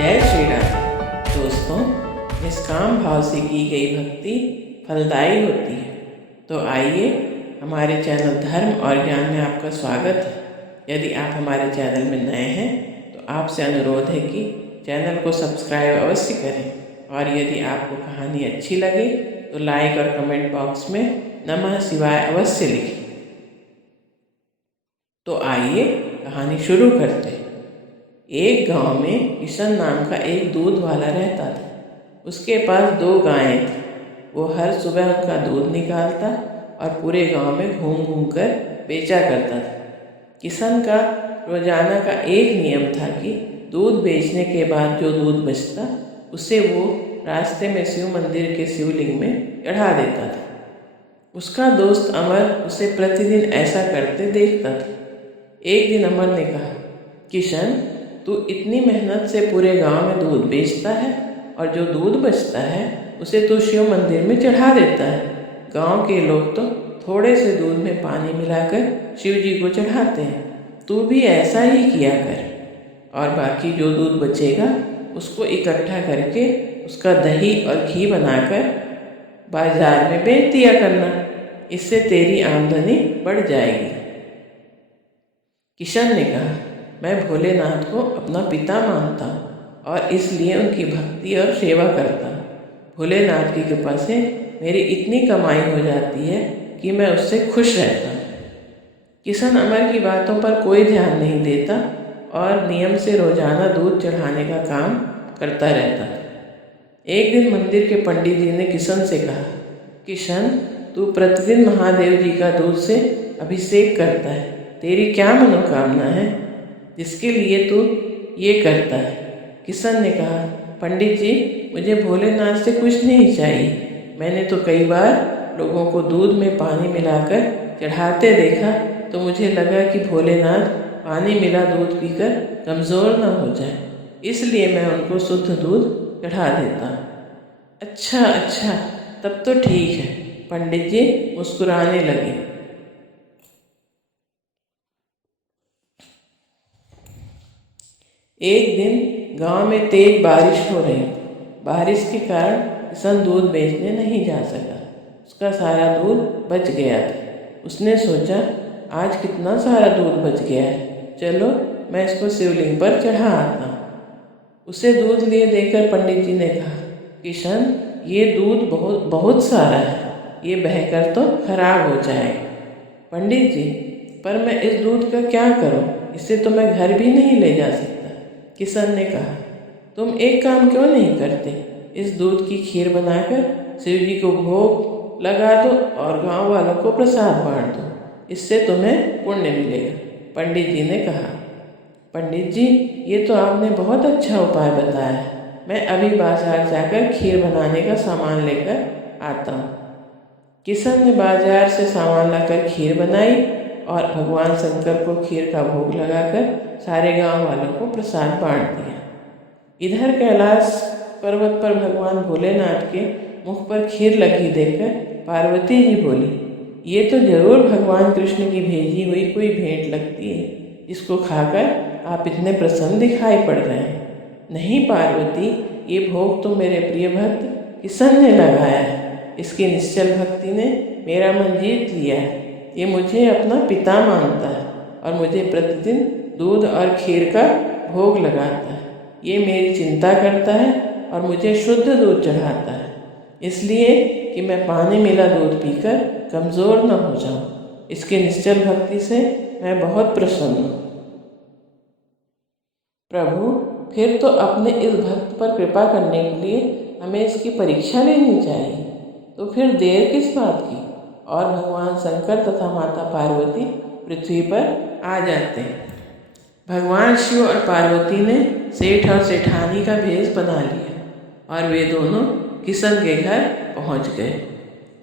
जय श्री राम। दोस्तों, निष्काम भाव से की गई भक्ति फलदायी होती है। तो आइए, हमारे चैनल धर्म और ज्ञान में आपका स्वागत है। यदि आप हमारे चैनल में नए हैं तो आपसे अनुरोध है कि चैनल को सब्सक्राइब अवश्य करें, और यदि आपको कहानी अच्छी लगे तो लाइक और कमेंट बॉक्स में नमः शिवाय अवश्य लिखें। तो आइए कहानी शुरू करते हैं। एक गांव में किशन नाम का एक दूध वाला रहता था। उसके पास 2 गायें थीं। वो हर सुबह उनका दूध निकालता और पूरे गांव में घूम घूम कर बेचा करता था। किशन का रोजाना का एक नियम था कि दूध बेचने के बाद जो दूध बचता उसे वो रास्ते में शिव मंदिर के शिवलिंग में चढ़ा देता था। उसका दोस्त अमर उसे प्रतिदिन ऐसा करते देखता था। एक दिन अमर ने कहा, किशन, तू इतनी मेहनत से पूरे गांव में दूध बेचता है और जो दूध बचता है उसे तू शिव मंदिर में चढ़ा देता है। गांव के लोग तो थोड़े से दूध में पानी मिलाकर शिव जी को चढ़ाते हैं। तू भी ऐसा ही किया कर, और बाकी जो दूध बचेगा उसको इकट्ठा करके उसका दही और घी बनाकर बाजार में बेच दिया करना। इससे तेरी आमदनी बढ़ जाएगी। किशन ने कहा, मैं भोलेनाथ को अपना पिता मानता हूँ और इसलिए उनकी भक्ति और सेवा करता हूँ। भोलेनाथ की कृपा से मेरी इतनी कमाई हो जाती है कि मैं उससे खुश रहता हूँ। किशन अमर की बातों पर कोई ध्यान नहीं देता और नियम से रोजाना दूध चढ़ाने का काम करता रहता था। एक दिन मंदिर के पंडित जी ने किशन से कहा, किशन, तू प्रतिदिन महादेव जी का दूध से अभिषेक करता है। तेरी क्या मनोकामना है जिसके लिए तू ये करता है? किशन ने कहा, पंडित जी, मुझे भोलेनाथ से कुछ नहीं चाहिए। मैंने तो कई बार लोगों को दूध में पानी मिलाकर चढ़ाते देखा तो मुझे लगा कि भोलेनाथ पानी मिला दूध पीकर कमज़ोर न हो जाए, इसलिए मैं उनको शुद्ध दूध चढ़ा देता हूँ। अच्छा अच्छा, तब तो ठीक है। पंडित जी मुस्कुराने लगे। एक दिन गांव में तेज बारिश हो रही थी। बारिश के कारण किशन दूध बेचने नहीं जा सका। उसका सारा दूध बच गया था। उसने सोचा, आज कितना सारा दूध बच गया है, चलो मैं इसको शिवलिंग पर चढ़ा आता हूँ। उसे दूध लिए देकर पंडित जी ने कहा, किशन, ये दूध बहुत बहुत सारा है, ये बहकर तो खराब हो जाएगा। पंडित जी, पर मैं इस दूध का क्या करूँ? इससे तो मैं घर भी नहीं ले जा सकता। किशन ने कहा, तुम एक काम क्यों नहीं करते? इस दूध की खीर बनाकर शिव जी को भोग लगा दो और गांव वालों को प्रसाद बांट दो। इससे तुम्हें पुण्य मिलेगा। पंडित जी ने कहा, पंडित जी, ये तो आपने बहुत अच्छा उपाय बताया है। मैं अभी बाजार जाकर खीर बनाने का सामान लेकर आता हूँ। किशन ने बाजार से सामान लाकर खीर बनाई और भगवान शंकर को खीर का भोग लगाकर सारे गांव वालों को प्रसाद बांट दिया। इधर कैलाश पर्वत पर भगवान भोलेनाथ के मुख पर खीर लगी देखकर पार्वती जी बोली, ये तो जरूर भगवान कृष्ण की भेजी हुई कोई भेंट लगती है, इसको खाकर आप इतने प्रसन्न दिखाई पड़ रहे हैं। नहीं पार्वती, ये भोग तो मेरे प्रिय भक्त किशन ने लगाया है। इसकी निश्चल भक्ति ने मेरा मन जीत लिया है। ये मुझे अपना पिता मानता है और मुझे प्रतिदिन दूध और खीर का भोग लगाता है। ये मेरी चिंता करता है और मुझे शुद्ध दूध चढ़ाता है, इसलिए कि मैं पानी मिला दूध पीकर कमज़ोर न हो जाऊं। इसकी निश्चल भक्ति से मैं बहुत प्रसन्न हूँ। प्रभु, फिर तो अपने इस भक्त पर कृपा करने के लिए हमें इसकी परीक्षा लेनी चाहिए। तो फिर देर किस बात की? और भगवान शंकर तथा माता पार्वती पृथ्वी पर आ जाते हैं। भगवान शिव और पार्वती ने सेठ और सेठानी का भेष बना लिया और वे दोनों किशन के घर पहुंच गए।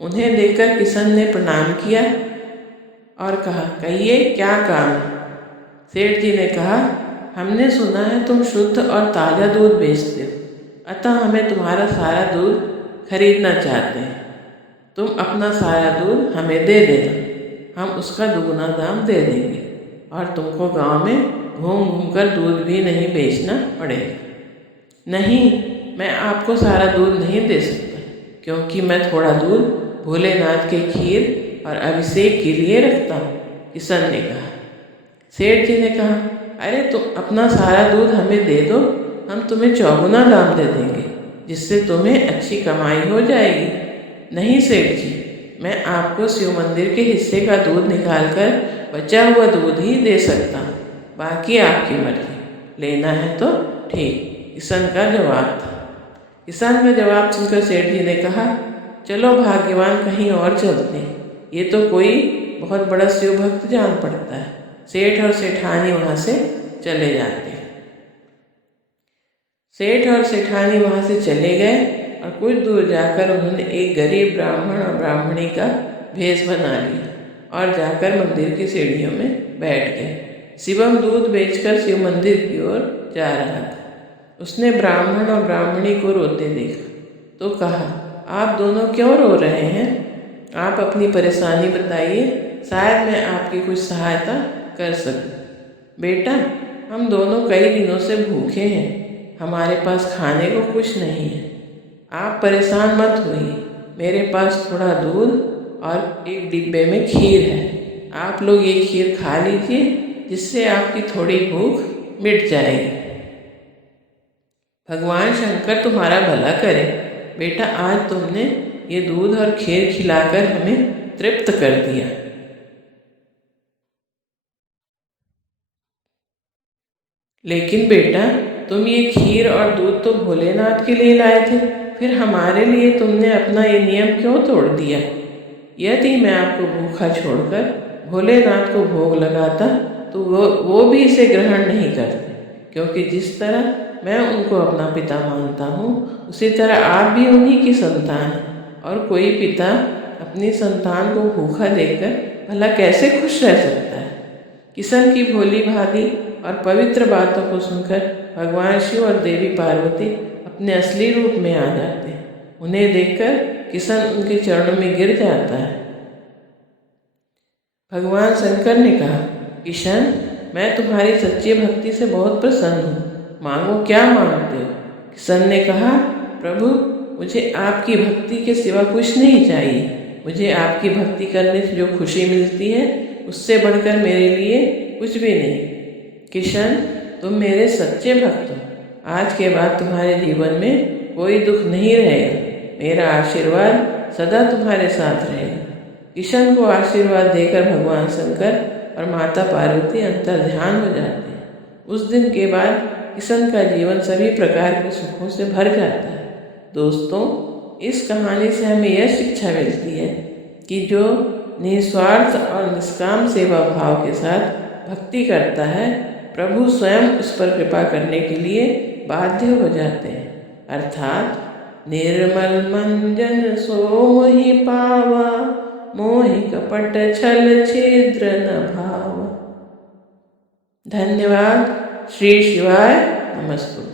उन्हें देखकर किशन ने प्रणाम किया और कहा, कहिए क्या काम है? सेठ जी ने कहा, हमने सुना है तुम शुद्ध और ताज़ा दूध बेचते हो, अतः हमें तुम्हारा सारा दूध खरीदना चाहते हैं। तुम अपना सारा दूध हमें दे देना, हम उसका दुगुना दाम दे देंगे और तुमको गांव में घूम घूम कर दूध भी नहीं बेचना पड़ेगा। नहीं, मैं आपको सारा दूध नहीं दे सकता, क्योंकि मैं थोड़ा दूध भोलेनाथ के खीर और अभिषेक के लिए रखता हूँ, किशन ने कहा। सेठ जी ने कहा, अरे तुम अपना सारा दूध हमें दे दो, हम तुम्हें चौगुना दाम दे देंगे, जिससे तुम्हें अच्छी कमाई हो जाएगी। नहीं सेठ जी, मैं आपको शिव मंदिर के हिस्से का दूध निकालकर बचा हुआ दूध ही दे सकता हूँ, बाकी आपकी मर्जी, लेना है तो ठीक, किशन का जवाब था। किसान का जवाब सुनकर सेठ जी ने कहा, चलो भाग्यवान कहीं और चलते हैं, ये तो कोई बहुत बड़ा शिव भक्त जान पड़ता है। सेठ और सेठानी वहाँ से चले जाते हैं। सेठ और सेठानी वहाँ से चले गए और कुछ दूर जाकर उन्होंने एक गरीब ब्राह्मण और ब्राह्मणी का भेष बना लिया और जाकर मंदिर की सीढ़ियों में बैठ गए। शिवम दूध बेचकर शिव मंदिर की ओर जा रहा था। उसने ब्राह्मण और ब्राह्मणी को रोते देखा तो कहा, आप दोनों क्यों रो रहे हैं? आप अपनी परेशानी बताइए, शायद मैं आपकी कुछ सहायता कर सकूं। बेटा, हम दोनों कई दिनों से भूखे हैं, हमारे पास खाने को कुछ नहीं है। आप परेशान मत होइए, मेरे पास थोड़ा दूध और एक डिब्बे में खीर है, आप लोग ये खीर खा लीजिए, जिससे आपकी थोड़ी भूख मिट जाएगी। भगवान शंकर तुम्हारा भला करे। बेटा, आज तुमने ये दूध और खीर खिलाकर हमें तृप्त कर दिया। लेकिन बेटा, तुम ये खीर और दूध तो भोलेनाथ के लिए लाए थे, फिर हमारे लिए तुमने अपना ये नियम क्यों तोड़ दिया? यदि मैं आपको भूखा छोड़कर भोलेनाथ को भोग लगाता तो वो भी इसे ग्रहण नहीं करते, क्योंकि जिस तरह मैं उनको अपना पिता मानता हूँ, उसी तरह आप भी उन्हीं की संतान हैं, और कोई पिता अपनी संतान को भूखा देखकर भला कैसे खुश रह सकता है? किशन की भोली भाली और पवित्र बातों को सुनकर भगवान शिव और देवी पार्वती अपने असली रूप में आ जाते हैं। उन्हें देखकर किशन उनके चरणों में गिर जाता है। भगवान शंकर ने कहा, किशन, मैं तुम्हारी सच्ची भक्ति से बहुत प्रसन्न हूँ, मांगो क्या मांगते हो? किशन ने कहा, प्रभु, मुझे आपकी भक्ति के सिवा कुछ नहीं चाहिए। मुझे आपकी भक्ति करने से जो खुशी मिलती है, उससे बढ़कर मेरे लिए कुछ भी नहीं। किशन, तुम मेरे सच्चे भक्त हो, आज के बाद तुम्हारे जीवन में कोई दुख नहीं रहेगा, मेरा आशीर्वाद सदा तुम्हारे साथ रहेगा। किशन को आशीर्वाद देकर भगवान शंकर और माता पार्वती अंतर्ध्यान हो जाते हैं। उस दिन के बाद किशन का जीवन सभी प्रकार के सुखों से भर जाता है। दोस्तों, इस कहानी से हमें यह शिक्षा मिलती है कि जो निस्वार्थ और निष्काम सेवा भाव के साथ भक्ति करता है, प्रभु स्वयं उस पर कृपा करने के लिए बाध्य हो जाते हैं। अर्थात, निर्मल मन जन सो मोहि पावा, मोहि कपट छल छिद्र न भावा। धन्यवाद। श्री शिवाय नमस्तु।